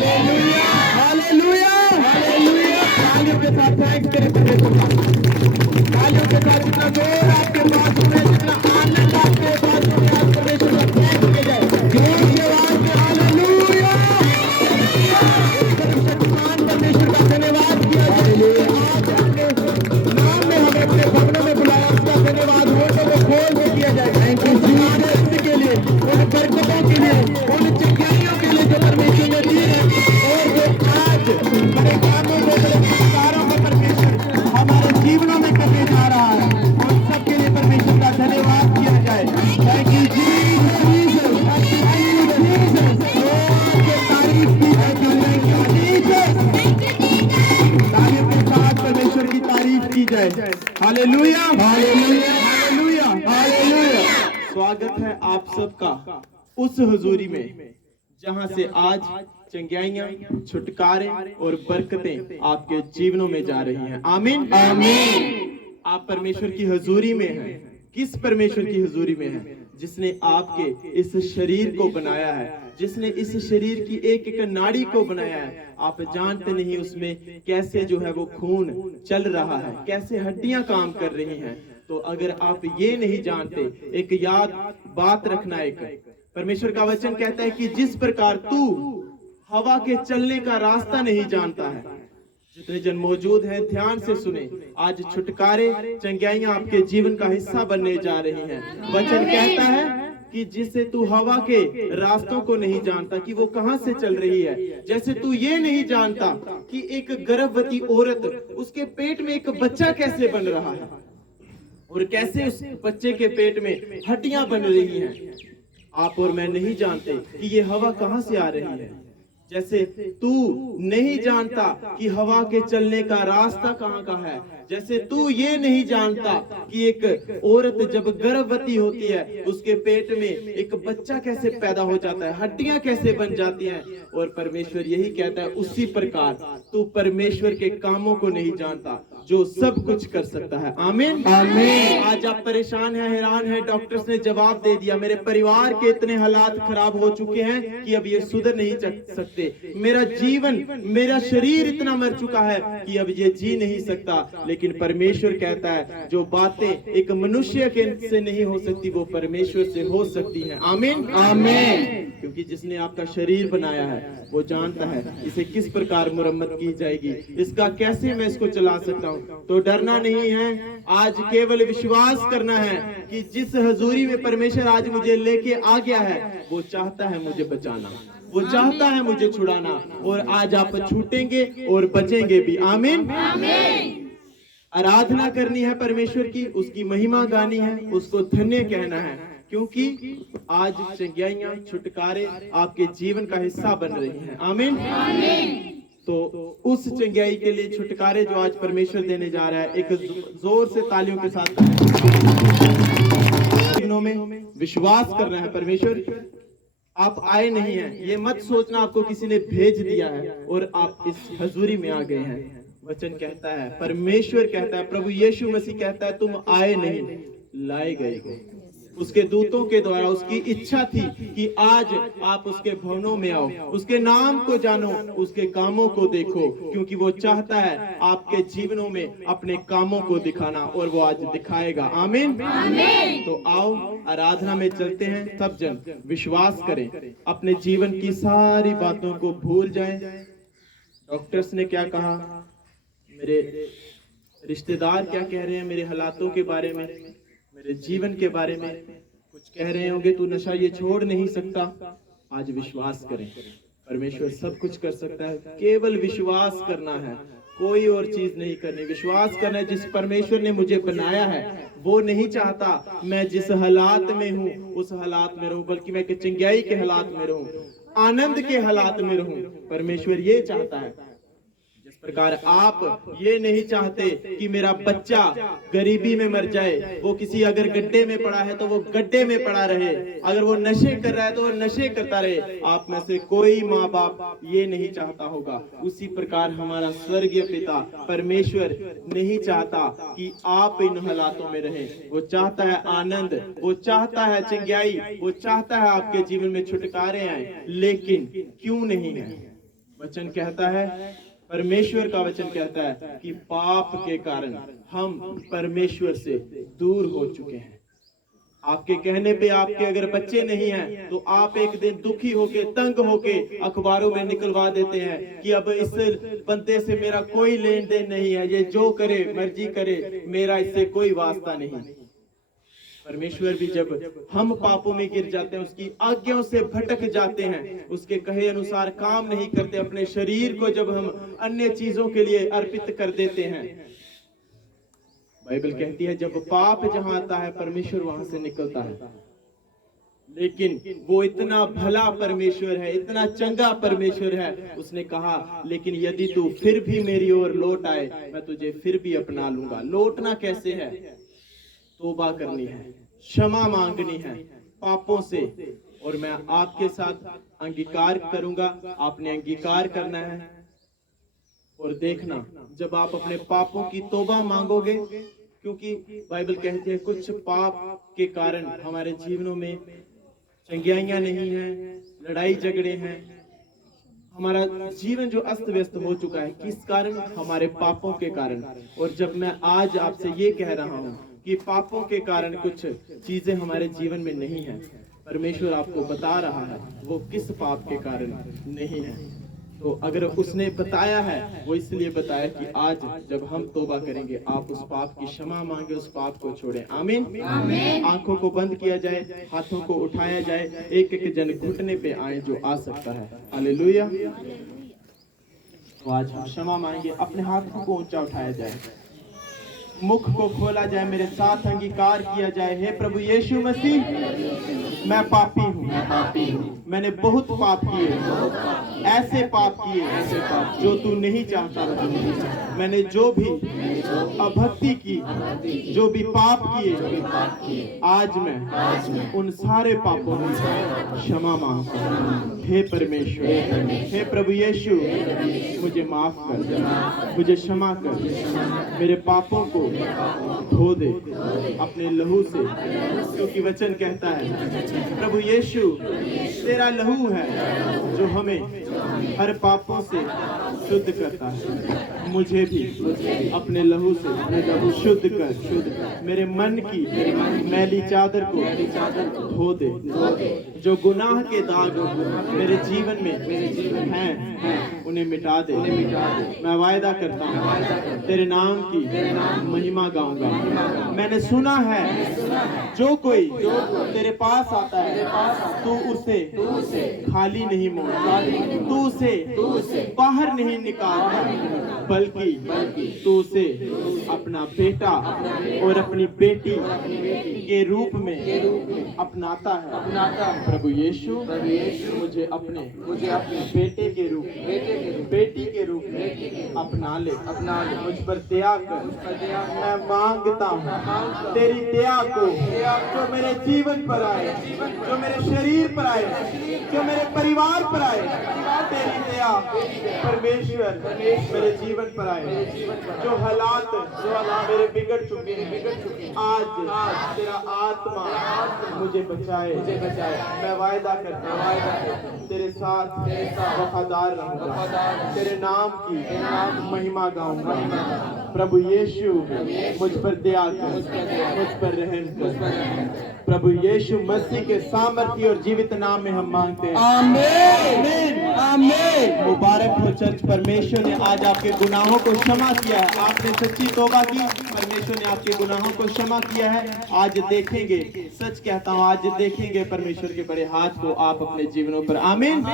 Hallelujah hallelujah hallelujah. तालियों के साथ थैंक्स करें परमेश्वर का। तालियों के साथ जितना जोर आपके पास में, जितना आनंद आपके पास में, आप परमेश्वर का थैंक्स किया जाए। जोर से आवाज में हालेलुया। सर्वशक्तिमान परमेश्वर का धन्यवाद किया जाए। आज अपने नाम में हमें अपने भवनों में बुलाया, उसका धन्यवाद होठों को खोल के किया जाए। थैंक यू जीसस के लिए, उन बरकतों के लिए, उन चंगाइयों के लिए जो परमेश्वर ने दी है, और जो आज बड़े कामों को, बड़े उपकारों को परमेश्वर हमारे जीवनों में करने जा रहा है। उन सब के लिए परमेश्वर का धन्यवाद किया जाए। Thank you Jesus, thank you Jesus. तारीफ की जाए, थैंक यू जीसस। तालियों के साथ परमेश्वर की तारीफ की जाए। Hallelujah hallelujah hallelujah hallelujah. स्वागत है आप सबका उस हुजूरी में जहां से आज चंगाइयां, छुटकारे और बरकतें आपके जीवनों में जा रही हैं। आमीन आमीन। आप परमेश्वर की हुजूरी में हैं। किस परमेश्वर की हुजूरी में हैं? जिसने आपके इस शरीर को बनाया है, जिसने इस शरीर की एक एक नाड़ी को बनाया है। आप जानते नहीं उसमें कैसे जो है वो खून चल रहा है, कैसे हड्डियां काम कर रही हैं। तो अगर आप ये नहीं जानते, एक याद बात रखना, एक परमेश्वर का वचन कहता है कि जिस प्रकार तू हवा के चलने का रास्ता नहीं जानता है। जितने जन मौजूद हैं ध्यान से सुने। आज छुटकारे, चंगाइयां आपके जीवन का हिस्सा बनने जा रही हैं। वचन कहता है कि जिससे तू हवा के रास्तों को नहीं जानता कि वो कहां से चल रही है, जैसे तू ये नहीं जानता कि एक गर्भवती औरत, उसके पेट में एक बच्चा कैसे बन रहा है और कैसे उस बच्चे के पेट में हड्डियां बन रही हैं। आप और मैं नहीं जानते कि ये हवा कहां से आ रही है। जैसे तू नहीं जानता कि हवा के चलने का रास्ता कहां का है, जैसे तू ये नहीं जानता कि एक औरत जब गर्भवती होती है उसके पेट में एक बच्चा कैसे पैदा हो जाता है, हड्डियां कैसे बन जाती हैं। और परमेश्वर यही कहता है, उसी प्रकार तू परमेश्वर के कामों को नहीं जानता जो सब कुछ कर सकता है। आमीन आमीन। आज आप परेशान हैं, हैरान हैं, डॉक्टर्स ने जवाब दे दिया, मेरे परिवार के इतने हालात खराब हो चुके हैं कि अब ये सुधर नहीं सकते, मेरा जीवन, मेरा शरीर इतना मर चुका है कि अब ये जी नहीं सकता। लेकिन परमेश्वर कहता है जो बातें एक मनुष्य के से नहीं हो सकती वो परमेश्वर से हो सकती हैं। आमीन आमीन। क्योंकि जिसने आपका शरीर बनाया है वो जानता है इसे किस प्रकार मुरम्मत की जाएगी, इसका कैसे मैं इसको चला सकता हूँ। तो डरना नहीं है, आज केवल विश्वास करना है कि जिस हजूरी में परमेश्वर आज मुझे लेके आ गया है वो चाहता है मुझे बचाना, वो चाहता है मुझे छुड़ाना। और आज आप छूटेंगे और बचेंगे भी। आमीन आमीन। आराधना करनी है परमेश्वर की, उसकी महिमा गानी है, उसको धन्य कहना है, क्योंकि आज चंगाइयां, छुटकारे आपके जीवन का हिस्सा बन रही हैं। आमीन आमीन। तो उस चंगाई के लिए, छुटकारे जो आज परमेश्वर देने जा रहा है, एक जोर से तालियों के साथ जीवनों में विश्वास करना है। परमेश्वर आप आए नहीं हैं, ये मत सोचना आपको किसी ने भेज दिया है और आप इस हजूरी में आ गए हैं। वचन कहता है, परमेश्वर कहता है, प्रभु यीशु मसीह कहता है, तुम आए नहीं, लाए गए। उसके दूतों के द्वारा उसकी इच्छा थी कि आज आप उसके भवनों में आओ, उसके नाम को जानो, उसके कामों को देखो, क्योंकि वो चाहता है आपके जीवनों में अपने कामों को दिखाना, और वो आज दिखाएगा। आमीन आमीन। तो आओ आराधना में चलते हैं। सब जन विश्वास करें, अपने जीवन की सारी बातों को भूल जाएं। डॉक्टर्स ने क्या कहा, मेरे रिश्तेदार क्या कह रहे हैं मेरे हालातों के बारे में, मेरे जीवन के बारे में, कुछ कह रहे होंगे तू नशा ये छोड़ नहीं सकता। आज विश्वास करें, परमेश्वर सब कुछ कर सकता है, केवल विश्वास करना है, कोई और चीज नहीं करनी। विश्वास करना है जिस परमेश्वर ने मुझे बनाया है वो नहीं चाहता मैं जिस हालात में हूँ उस हालात में रहूं, बल्कि मैं चंगाई के हालात में रहूं, आनंद के हालात में रहूं। परमेश्वर ये चाहता है। जिस प्रकार आप ये नहीं चाहते कि मेरा बच्चा गरीबी में मर जाए, वो किसी अगर गड्ढे में पड़ा है तो वो गड्ढे में पड़ा रहे, अगर वो नशे कर रहा है तो वो नशे करता रहे। आप में से कोई माँ बाप ये नहीं चाहता होगा। उसी प्रकार हमारा स्वर्गीय पिता परमेश्वर नहीं चाहता कि आप इन हालातों में रहें। वो चाहता है आनंद, वो चाहता है चंगाई, वो चाहता है आपके जीवन में छुटकारे आए। लेकिन क्यों नहीं है? वचन कहता है, परमेश्वर का वचन कहता है कि पाप के कारण हम परमेश्वर से दूर हो चुके हैं। आपके कहने पे आपके अगर बच्चे नहीं हैं तो आप एक दिन दुखी होके, तंग होके अखबारों में निकलवा देते हैं कि अब इस बंदे से मेरा कोई लेन देन नहीं है, ये जो करे मर्जी करे, मेरा इससे कोई वास्ता नहीं। परमेश्वर भी जब हम पापों में गिर जाते हैं, उसकी आज्ञाओं से भटक जाते हैं, उसके कहे अनुसार काम नहीं करते, अपने शरीर को जब हम अन्य चीजों के लिए अर्पित कर देते हैं, बाइबल कहती है जब पाप जहां आता है परमेश्वर वहां से निकलता है। लेकिन वो इतना भला परमेश्वर है, इतना चंगा परमेश्वर है, उसने कहा लेकिन यदि तू फिर भी मेरी ओर लौट आए, मैं तुझे फिर भी अपना लूंगा। लौटना कैसे है? तौबा करनी है, क्षमा मांगनी है पापों से, और मैं आपके साथ अंगीकार करूंगा, आपने अंगीकार करना है। और देखना जब आप अपने पापों की तौबा मांगोगे, क्योंकि बाइबल कहती है कुछ पाप के कारण हमारे जीवनों में चंगियाइयां नहीं है, लड़ाई झगड़े हैं, हमारा जीवन जो अस्त व्यस्त हो चुका है, किस कारण? हमारे पापों के कारण। और जब मैं आज आपसे ये कह रहा हूँ कि पापों के कारण कुछ चीजें हमारे जीवन में नहीं है, परमेश्वर आपको बता रहा है वो किस पाप के कारण नहीं है। तो अगर उसने बताया है, वो इसलिए बताया कि आज जब हम तौबा करेंगे, आप उस पाप की क्षमा मांगे, उस पाप को छोड़ें। आमीन। आंखों को बंद किया जाए, हाथों को उठाया जाए, एक एक जन घुटने पे आए जो आ सकता है। हालेलुया। तो आज हम क्षमा मांगे, अपने हाथों को ऊंचा उठाया जाए, मुख को खोला जाए, मेरे साथ अंगीकार किया जाए। हे प्रभु यीशु मसीह, मैं पापी हूँ, मैंने बहुत पाप किए, ऐसे पाप किए जो तू नहीं चाहता। मैंने जो भी अभक्ति की, जो भी पाप किए, आज मैं उन सारे पापों में क्षमा मांगता हूँ। हे परमेश्वर, हे प्रभु यीशु, मुझे माफ कर, मुझे क्षमा कर, मेरे पापों को धो दे अपने लहू से, क्योंकि वचन कहता है प्रभु यीशु तेरा लहू है जो हमें हर पापों से शुद्ध करता है। मुझे भी अपने लहू से शुद्ध कर, मेरे मन की मैली चादर को धो दे, जो गुनाह के दाग मेरे जीवन में हैं उन्हें मिटा दे। मैं वायदा करता हूँ तेरे नाम की महिमा गाऊंगा। मैंने सुना है जो कोई तेरे पास आता है तू उसे खाली नहीं मोड़ता, तू उसे बाहर नहीं निकालता, बल्कि तू उसे अपना बेटा और अपनी बेटी के रूप में अपनाता है। प्रभु यीशु, मुझे अपने बेटे के रूप में, बेटी के रूप में अपना ले, मुझ पर दया कर। मैं मांगता हूँ तेरी दया को, जो मेरे जीवन पर आए, जो मेरे शरीर पर आए, जो मेरे परिवार पर आए, तेरी दया परमेश्वर मेरे जीवन पर आए। जो हालात मेरे बिगड़ चुके हैं, आज तेरा आत्मा मुझे बचाए। मैं वायदा करता हूँ तेरे साथ वफादार रहूंगा, तेरे नाम की महिमा गाऊंगा। प्रभु यीशु, मुझ पर दया कर, मुझ पर रहम कर। प्रभु यीशु मसीह के सामर्थ्य और जीवित नाम में हम मांगते हैं, आमीन, आमीन। मुबारक हो चर्च, परमेश्वर ने आज आपके गुनाहों को क्षमा किया है। आपने सच्ची तौबा की, परमेश्वर ने आपके गुनाहों को क्षमा किया है। आज देखेंगे, सच कहता हूँ, आज देखेंगे परमेश्वर के बड़े हाथ को आप अपने जीवनों पर। आमीन।